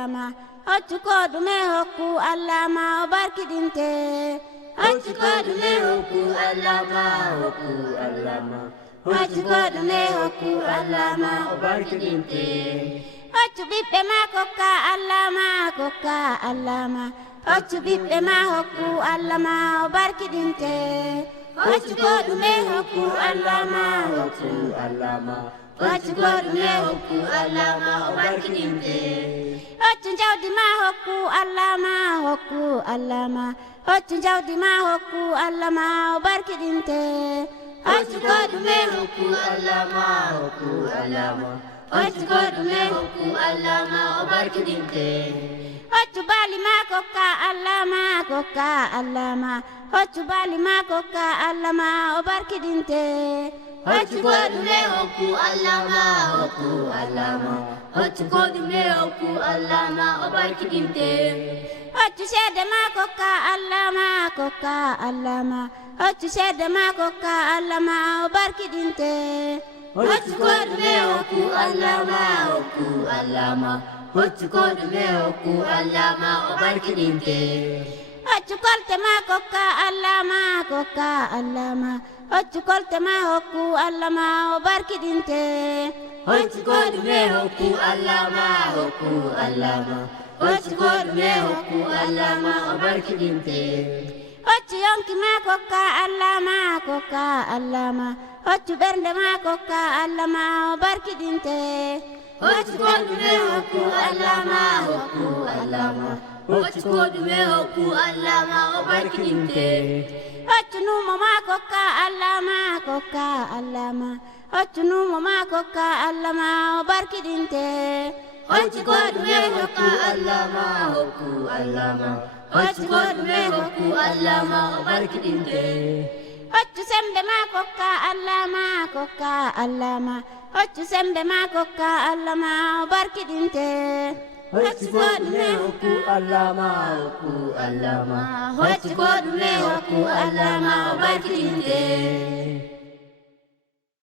allama hoccu ko ɗume hokku allama o barkiɗinte hoccu ko ɗume hokku allama hokku allama hoccu ko ɗume hokku allama o barkiɗinte hoccu ɓiɓɓe ma kokka allama hoccu ɓiɓɓe ma hokku allama o barkiɗinte hoccu ko ɗume hokku allama hokku allama hoccu ko ɗume hokku allama o barkiɗinte hoccu jawdi ma hokku allama hoccu jawdi ma hokku allama o barkiɗinte hoccu ko ɗume hokku allama hokku allama hoccu ko ɗume hokku allama o barkiɗinte hoccu baali ma kokka allama hoccu baali ma kokka allama o barkiɗinte hoccu ko ɗume hokku allama hokku allama hoccu ko ɗume hokku allama o barkiɗinte hoccu ceede ma kokka allama hoccu ceede ma kokka allama o barkiɗinte hoccu ko ɗume hokku allama hokku allama hoccu ko ɗume hokku allama o barkiɗinte hoccu kolte ma kokka allama hoccu kolte ma hokku allama o barkiɗinte hoccu ko ɗume hokku allama hokku allama hoccu ko ɗume hokku allama o barkiɗinte hoccu yonki ma kokka allama hoccu ɓernde ma kokka allama o barkiɗinte hoccu ko ɗume hokku allama hokku allama hoccu ko ɗume hokku allama o barkiɗinte hoccu numo ma kokka allama hoccu numo ma kokka allama o barkiɗinte hoccu ko ɗume hokku allama hokku allama hoccu ko ɗume hokku allama o barkiɗinte hoccu sembe ma kokka allama hoccu sembe ma kokka allama o barkiɗinte hoccu ko ɗume hokku allama hokku allama hoccu ko ɗume hokku allama o barkiɗinte